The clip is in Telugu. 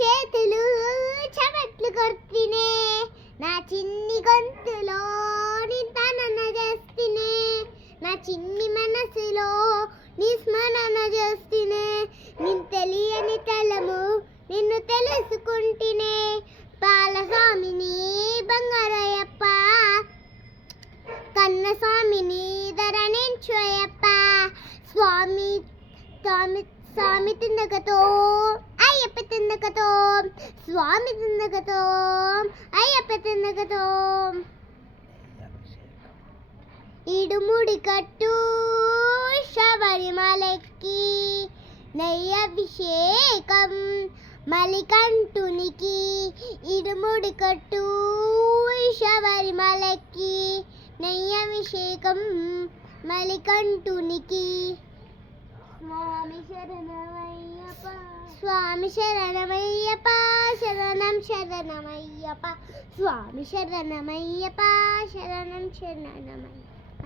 చేతులు చవట్లు కొర్తినే నా చిన్ని గొంతులో నింతనన చేస్తినే నా చిన్ని మనసులో నీ స్మరణ చేస్తినే నిన్ను తెలియని తలము నిన్ను తెలుసుకుంటినే బాలస్వామిని బంగారయ్యప్ప కన్న స్వామిని ధరణించయ్యప్ప స్వామి స్వామి స్వామి తిందకతో అయ్యప్ప తిందకతో స్వామి తిందకతో అయ్యప్ప తిందకతో ఇడుముడి కట్టు శబరిమలెక్కి నెయ్యభిషేకం మలికంఠునికి ఇడుముడి కట్టు శబరిమలెక్కి నెయ్యభిషేకం మలికంఠునికి స్వామి శరణమయ్యప్ప స్వామి శరణమయ్యప్ప శరణం శరణమయ్యప్ప స్వామి శరణమయ్యప్ప శరణం శరణమయ్యప్ప